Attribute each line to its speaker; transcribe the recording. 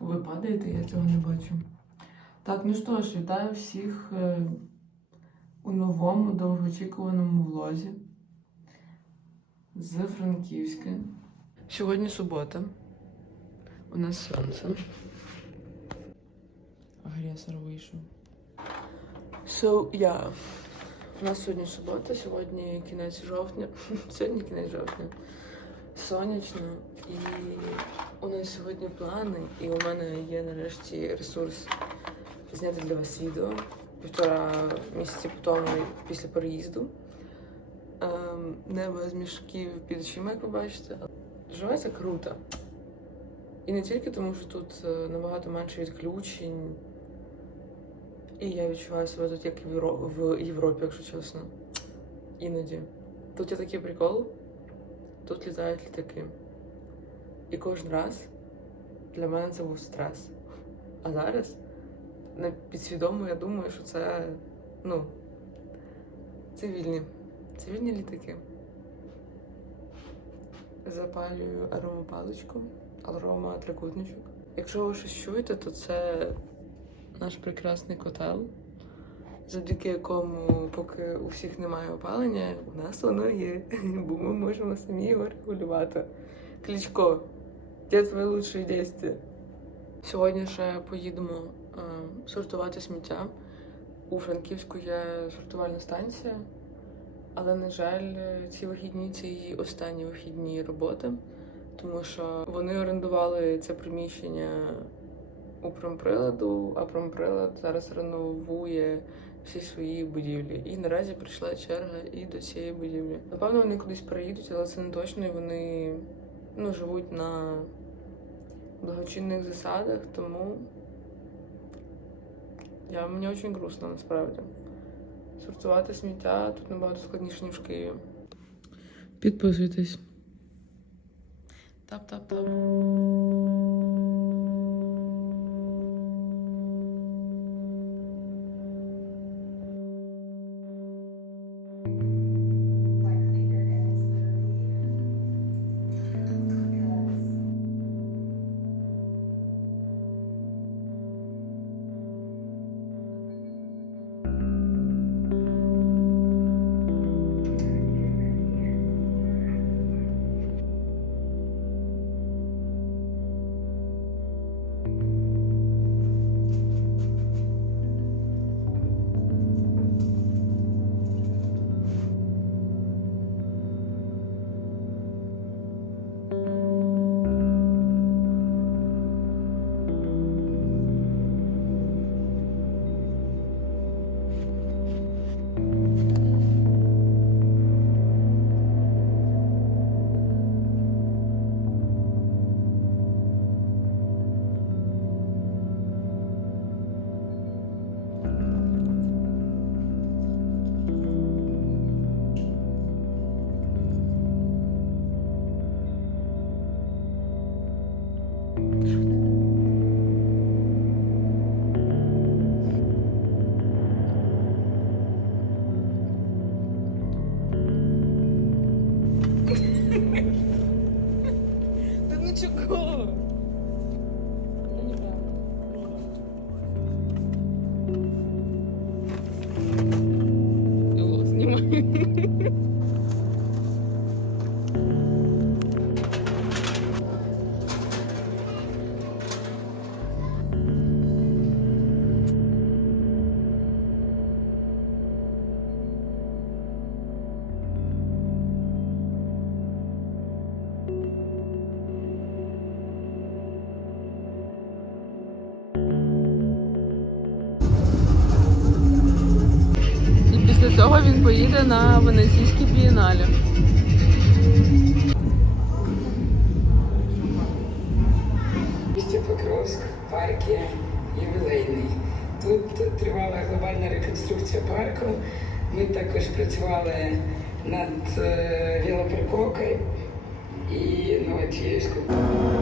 Speaker 1: Ви падаєте, я цього не бачу. Так, ну що ж, вітаю всіх е, у новому довгоочікуваному влозі з Франківська. Сьогодні субота. У нас сонце. Агресор вийшов. So, yeah. У нас сьогодні субота, сьогодні кінець жовтня. Сьогодні кінець жовтня. Сонячно. І у нас сьогодні плани, і у мене є нарешті ресурс зняти для вас відео півтора місяці по тому після переїзду. Ем, не без мішків під очима, як ви бачите. Живеться круто. І не тільки тому, що тут е, набагато менше відключень. І я відчуваю себе тут як в Європі, якщо чесно. Іноді. Тут є такий прикол. Тут літають літаки. І кожен раз для мене це був стрес. А зараз підсвідомо я думаю, що це ну, цивільні. Цивільні літаки. Запалюю аромапаличку, арома трикутничок. Якщо ви щось чуєте, то це наш прекрасний котел, завдяки якому, поки у всіх немає опалення, у нас воно є, бо ми можемо самі його регулювати. Кличко, де твоє лучші дійства? Сьогодні ще поїдемо е, сортувати сміття. У Франківську є сортувальна станція, але, на жаль, ці вихідні це її останні вихідні роботи, тому що вони орендували це приміщення у промприладу, а промприлад зараз реновує всі свої будівлі. І наразі прийшла черга і до цієї будівлі. Напевно, вони кудись переїдуть, але це не точно, і вони ну, живуть на благочинних засадах, тому я, мені дуже грустно насправді. Сортувати сміття тут набагато складніше, ніж в Києві. Підписуйтесь. Тап-тап-тап. Чого? Його знімаю. Цього він поїде на Венеційській бієналі.
Speaker 2: Місті Покровськ, парки ювілейний. Тут тривала глобальна реконструкція парку. Ми також працювали над е, і ну, скульптурою.